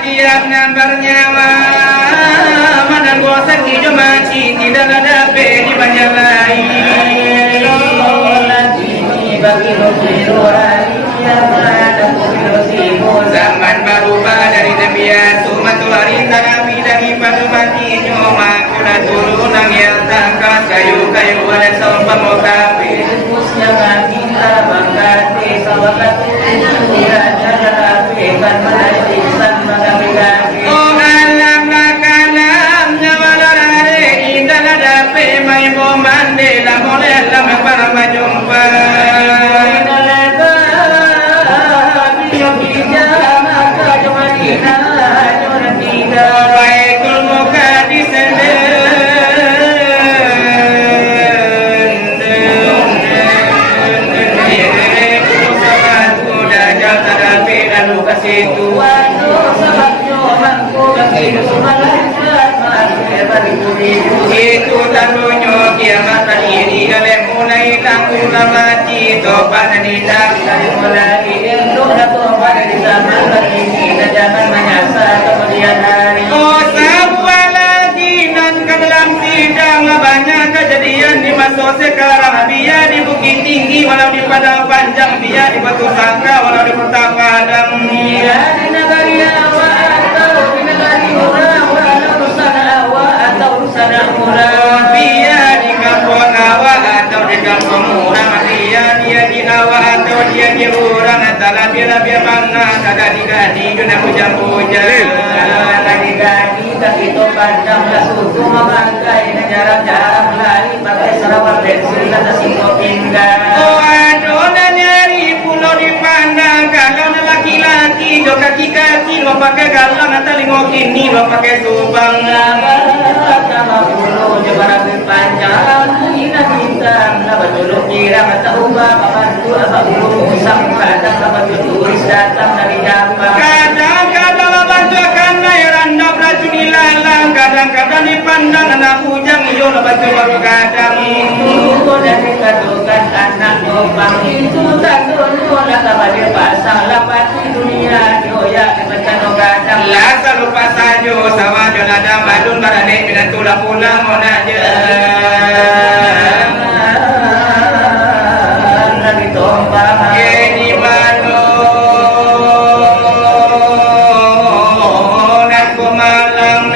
tiap bernyawa menangguh sakit mati tidak ada di banyak lain bagi zaman berubah dari Nabi Asumatul hari tarapi dari Padumati nyoma kuna turunang yang tangkas kayu-kayu ada sombong mokapi musnya kita bangkati sawakatu tidak ada pekan menaisan mengambilkan oh alam nakalam nyawalarare indah ada pemai bomande la molela para majumpa itu tandunyo kiamat ini oleh mulai tanggung mati topan tidak dari mulai induk topan di zaman ini dan jangan menyasar kemudian hari oh semua lagi dan ke dalam sidang banyak kejadian di masa sekarang biar di bukit tinggi walau di padang panjang biar di batu sangka walau di kota padang biar di negari awal atau di negari orang walau sana awal atau sana murah biar di kampung awal atau di kampung murah dia di awal atau dia di orang antara biar mana ada di gadi kena puja-puja lagi gadi kaki itu pandang lah suku memakai jarak-jarak lari pakai sarawak bensin kata singkong pinggang oh aduh nyari pulau dipandang kalau laki-laki do kaki-kaki lo pakai galang atau lingok ini lo pakai subang sama pulau jebara panjang ina bintang apa dulu kira atau ubah apa dulu apa bulu usang kadang apa turis datang dari Jepang kadang-kadang bantu akan randa beracun ilalang kadang-kadang dipandang anak bujang iyo bantu baru kadang itu dan dikatakan anak Jepang itu tak dulu lah sama dia pasang lapat di dunia ya macam kadang lah lupa saja sama jonada madun barane bidan tulah pulang mau aja lagi tombak ini mano aku malang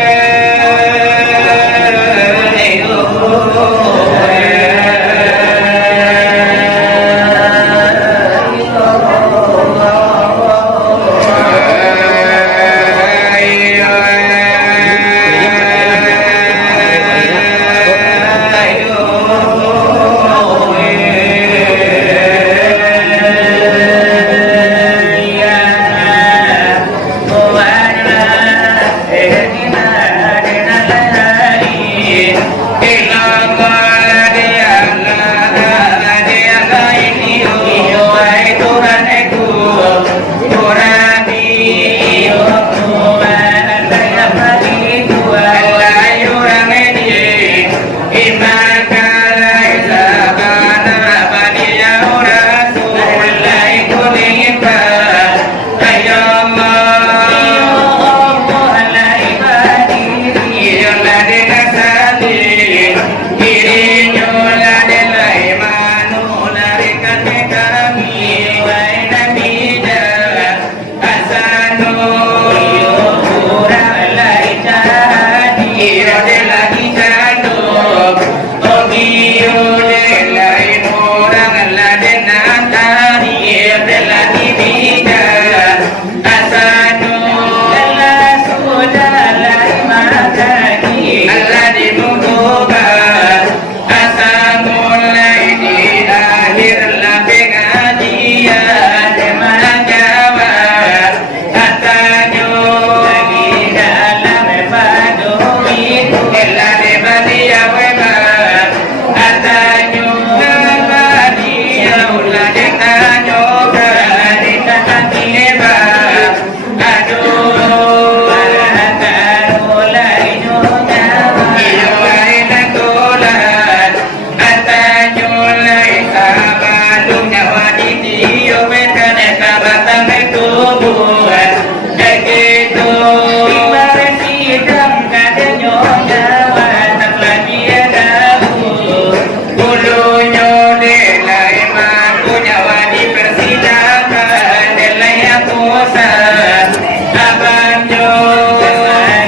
abanyo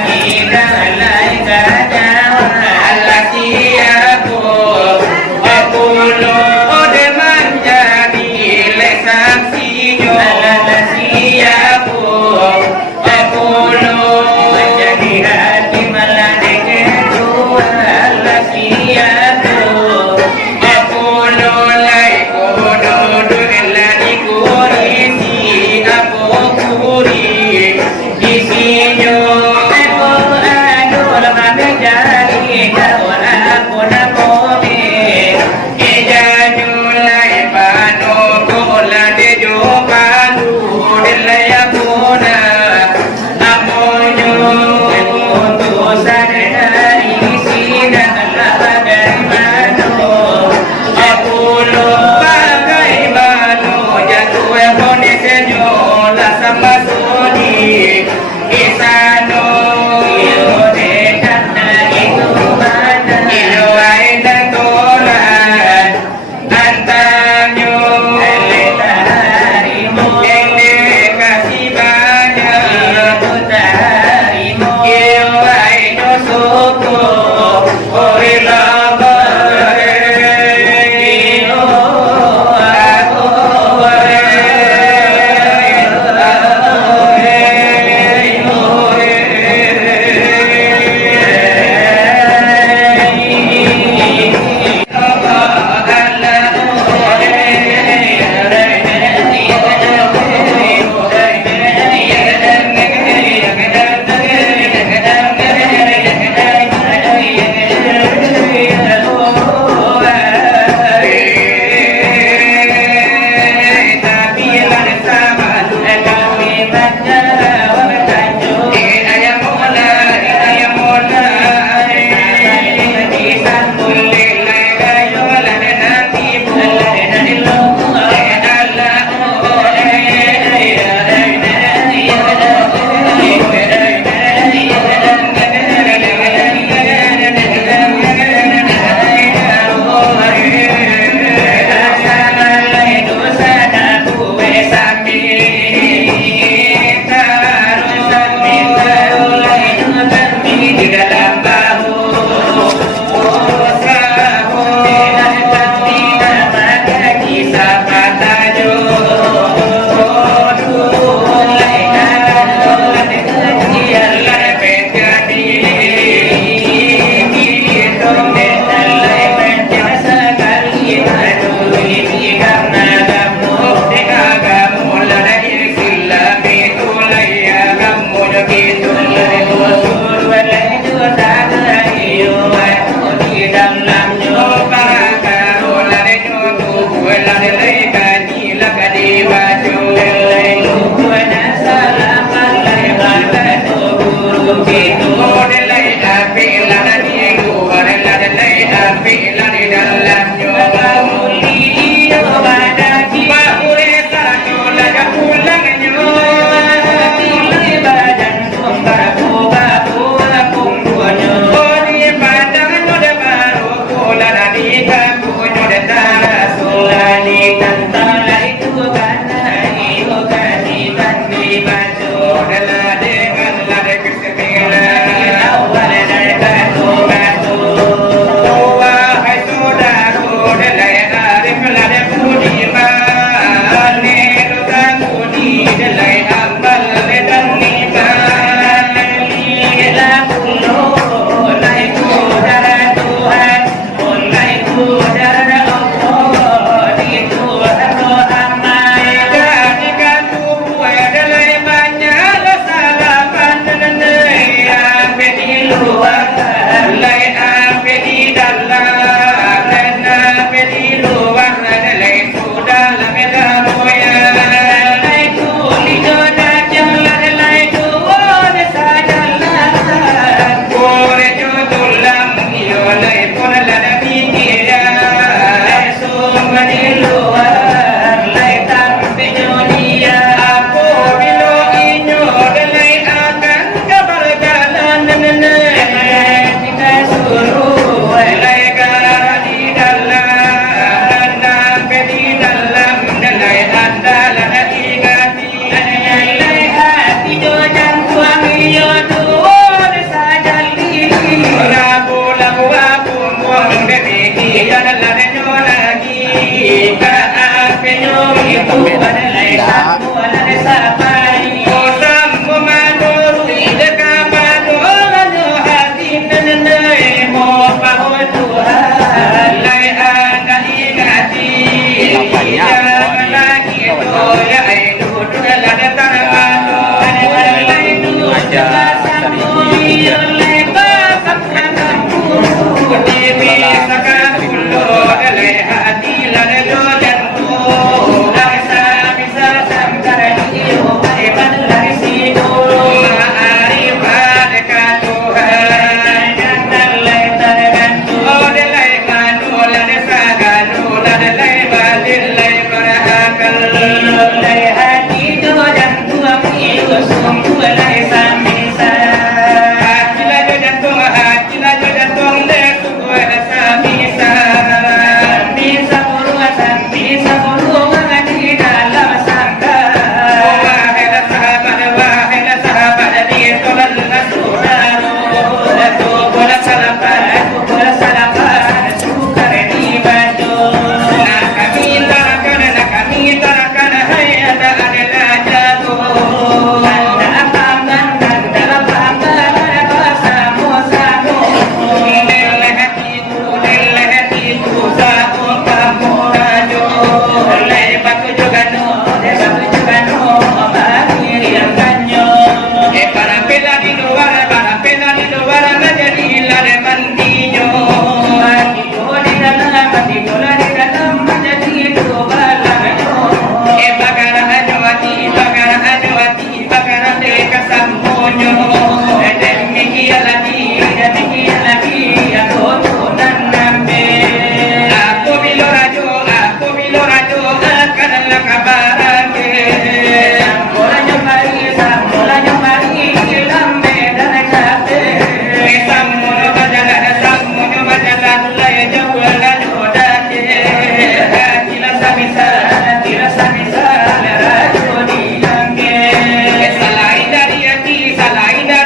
kita alai kadawa alasiaku Apolo de manjadi lesaksiyo alasiaku Apolo menjadi hati malade kedua alasiaku Apolo lai kodo duelani kurisi apokuri isiyo eko adu lama menjadi kawana kona kome eja julai pano kola de jo panu delaya kona amonyo tu sadari sida lagai mano apulo bagai mano jatuh kone senyo la sama sodi isano ilo de kana itu mana ilo aida tolan antanyo letarimu ende kasih banyak ilo tarimu ilo aido suku orila ilo aku ilo Selain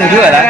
dua lah.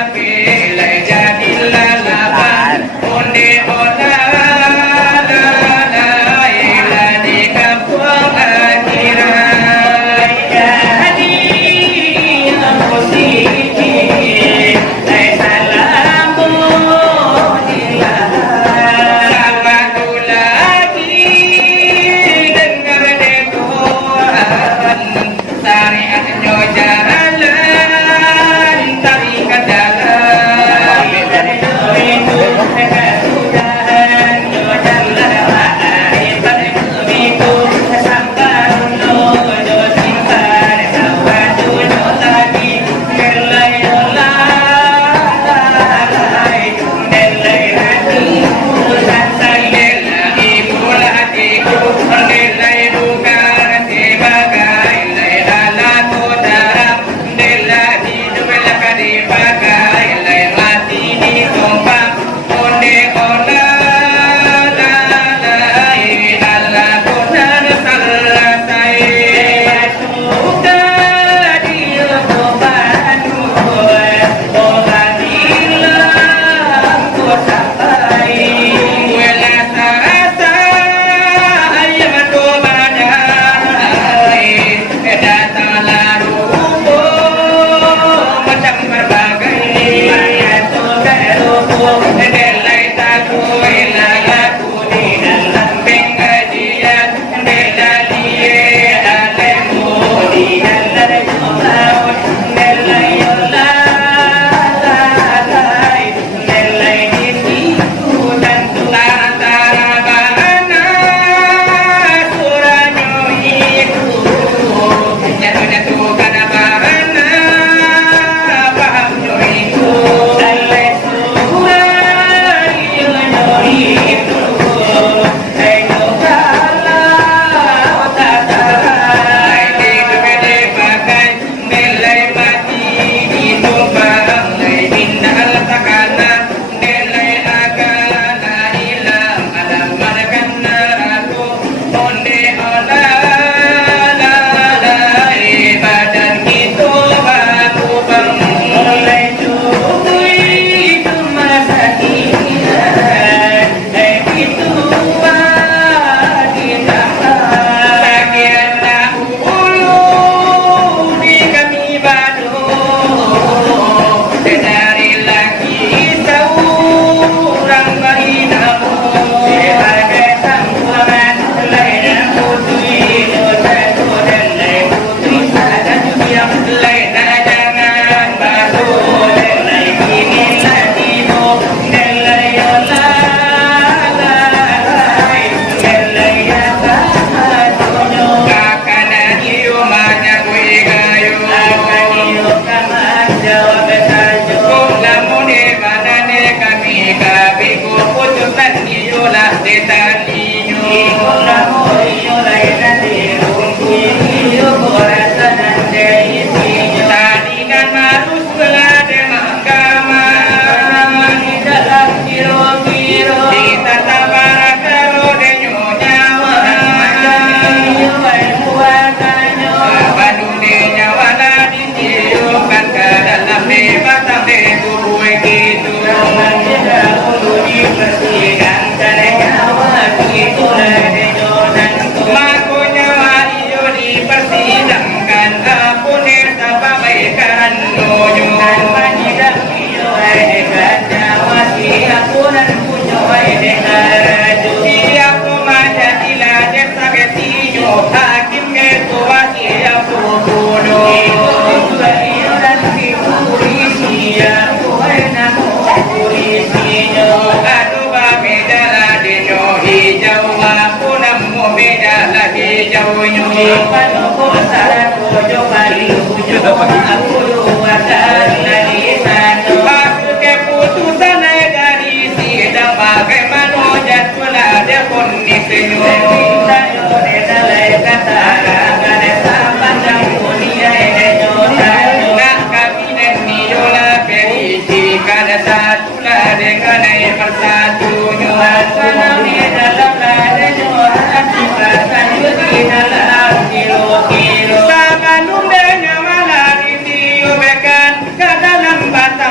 Sa kanunde nya malari tiubekan ke dalam bata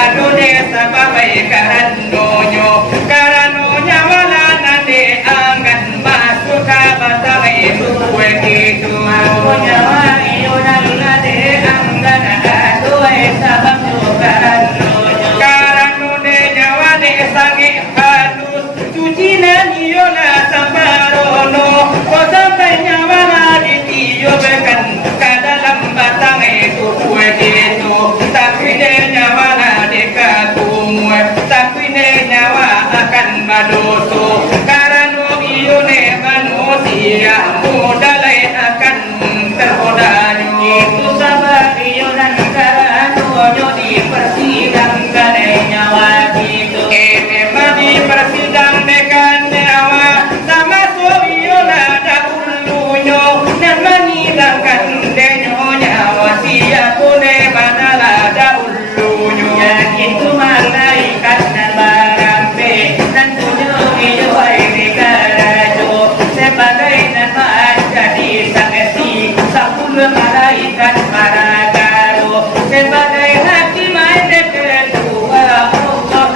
Aduh desa babai karanonyo wala nande anggan masuk kabatai suwe gitu. Aku nyawa iyo nalade anggan aduh sabab karanone nyawa desa nge halus cuci iyo na sambarono kau sampai nyawa di tiyo bekan kadalam batang itu kue gitu. Tapi nyawa tapi nyawa akan madoso karena iyo ne manusia modalai akan tergoda itu sabar iyo dan karena di persidangan nyawa gitu memang di persidangan dekan nyawa sama so iyo ada ulunya dan menghilangkan denyo nyawa siapa ne badalada ulunya itu malaikat dan barambe dan punya iyo ini karajo sebagai nama jadi saksi sepuluh malaikat para garo sebagai hakim ada kedua Allah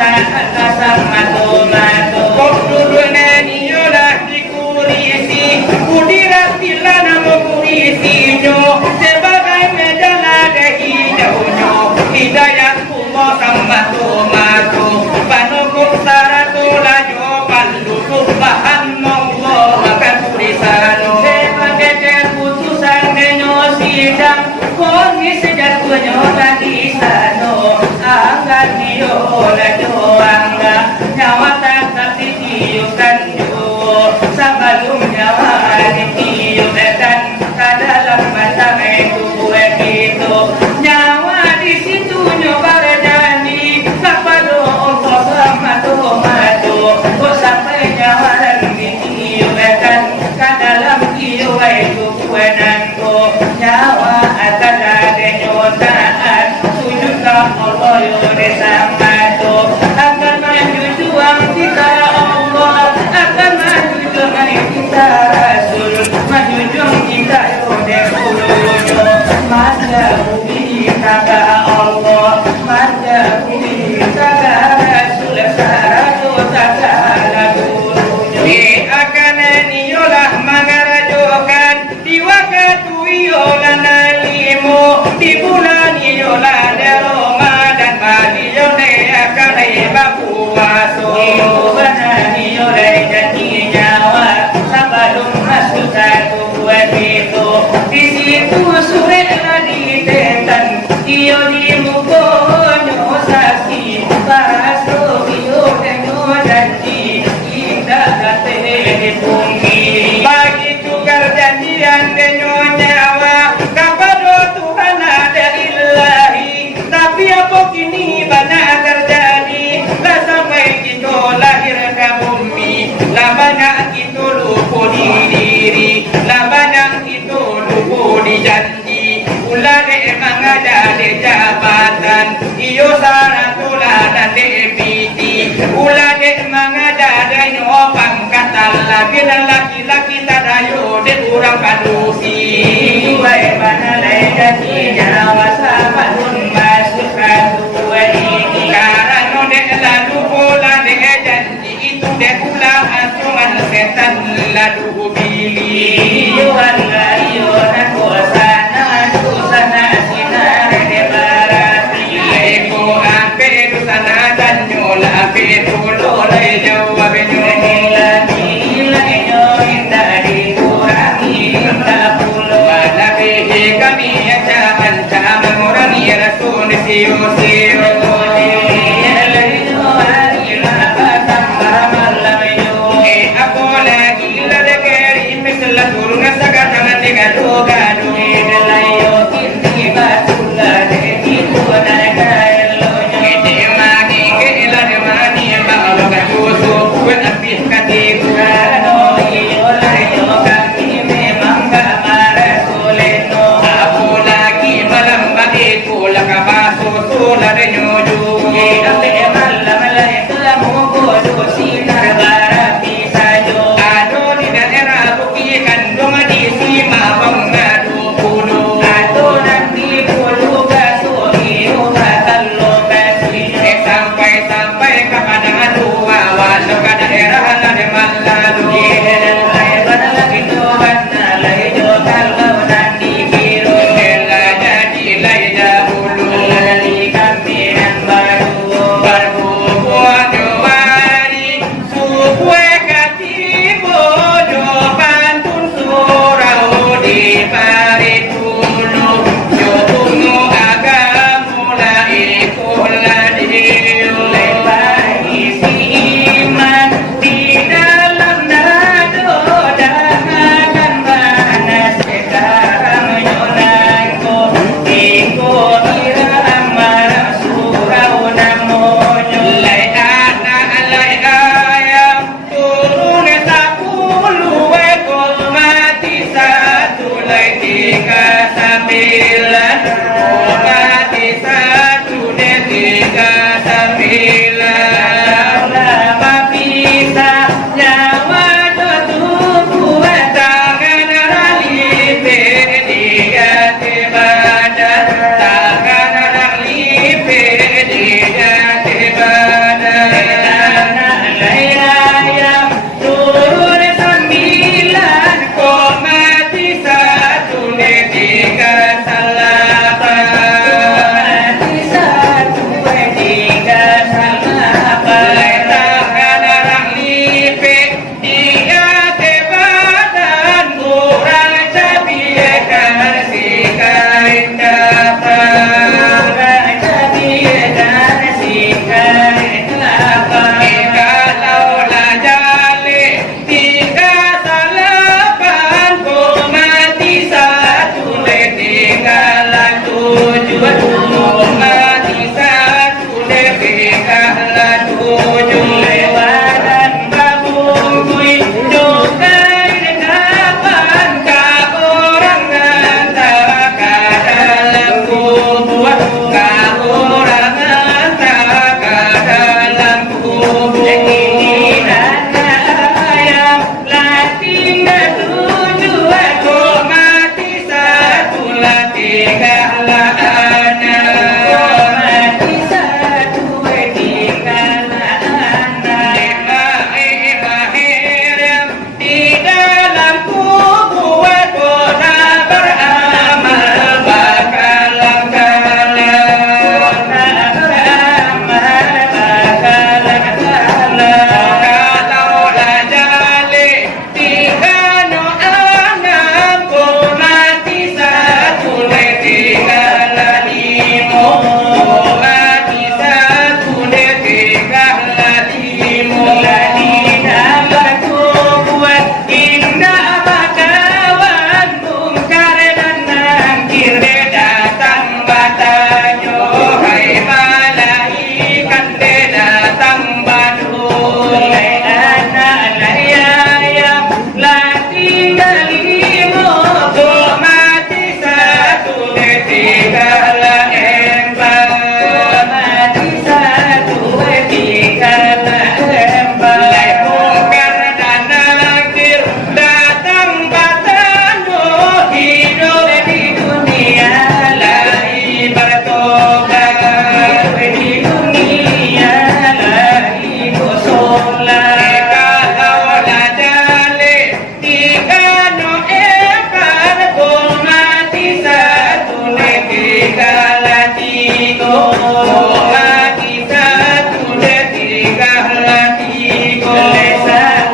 tak sama tomato kodurune iyo lah dikurisi kudirat bila nama kurisinya sebagai medala hijaunya hidayat kumo sama tomato panukup saratu lajo palukup bahan Allah akan tulisano sebagai keputusan denyo sidang kondisi sejatuhnya tadi sano angkat niyo lajo angga nyawa tak ditiupkan jo sebelum nyawa ditiupkan kadalam mata itu begitu nyawa di situ nyoba redani kapado untuk sama tomato kok sampai nyawa dan ditiupkan kadalam iyo itu kuenanko nyawa akan ada nyotaan sujudlah Allah yore sama to akan maju juang kita Allah akan maju juang kita Rasul maju juang kita yore kulunyo maka bumi kata Allah maka bumi kata Rasul saratu kata kulunyo akan niyolah mangarajokan di waktu yolana limo di bulan yolana Ramadan bali yone akan bapuaso bukan yole jadi nyawa sebelum masuk satu itu di situ sore lagi tetan iyo di mukonyo saksi baso iyo denyo janji indah kate di bumi bagi tukar janjian denyo nyawa kapado Tuhan ada ilahi tapi apa kini banyak terjadi lah sampai kita lahir ke bumi lah banyak kita lupa diri lah banyak kita lupa di janji ulah de mangada de jabatan iyo saratula dan de piti ulah de mangada de nyopang katala bila laki-laki tadayo de kurang kadusi wae mana lai jadi nyawa sabun masuk kadua ini karena de lalu bola de janji itu de ulah ancuman setan lalu bili iyo iyo na kuasa sana sinar de barati eko ampe sana dan nyola ampe pulo le jawa benyola nila enyo indari kurani ta pulo ala behe kami aja anca mengurangi rasul siyo siyo aku lagi lada keri misalnya turun saga tangan dengan gado delayo kini batulah deki kuda kaelo ite mani kela de mani bawa kacusu kuat apih katiku no iyo layo kaki memang kamar soleno aku lagi malam bagi kula kabasu sula de nyoju ate malam lai kamu bodo sinar barapi sajo ado di daerah buki kandung di sima bangadu ayam turun sembilan mati satu tiga salapan mati satu tiga salapan tangan orang lipe dia tebatan kurang cabiakan si kain dapat kurang cabiakan si kain dapat kalau lajale tiga salapan mati satu tinggalan tujuh mati satu tinggalan tujuh lewaran babungui jokai kapan ka orang antara ka dalam kubur ka orang antara ka dalam kubur ini anak ayam latih tujuh aku mati satu latih anak mati satu tinggal anak lahir di dalam kubur kota beramal bakalan kalah beramal bakalan kalah kalau lajale tiga no anak mati satu tinggal limo mati satu tinggal limo ladina batu buat indah bakawan mungkar dan nangkir datang batanyo hai malaikat datang badul anak ayam latih limo mati satu tinggal embal mati satu tinggal embal mungkar dan nakir datang batanyo hidup di dunia lagi bertobat di dunia lagi bersolat kalau lajale tiga no ekan mati satu tinggal tiga mati satu tinggal tiga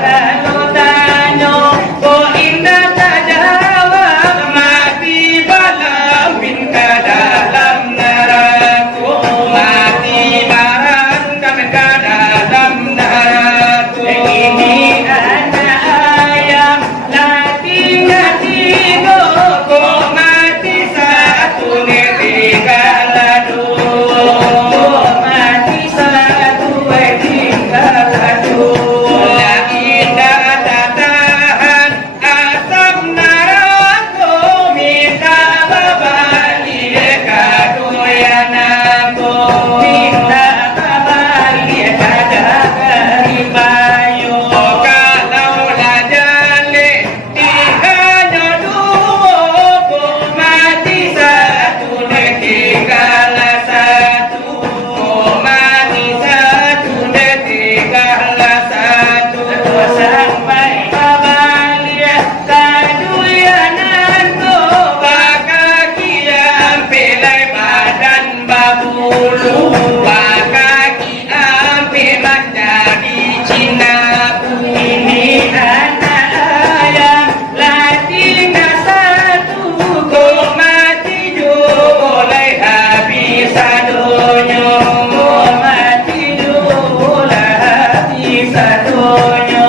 kalau tanyo ko indah tak jawab mati balam ke dalam neraka mati barangkan ke dalam neraka ini anak ayam latih tiga ko mati satu tinggal dua mati satu tinggal dua indah tak tahan asam neraka minta babali kadoyan aku minta babali kadagari bayo kalau lajale tiga dua mati satu tinggal satu mati satu tinggal satu sampai babali kadoyan aku bakal kiam pelai badan babulu bakal kiam pelan jadi Cina ini anak ayam latih satu ko mati jo boleh habis adonyo mati jo boleh habis adonyo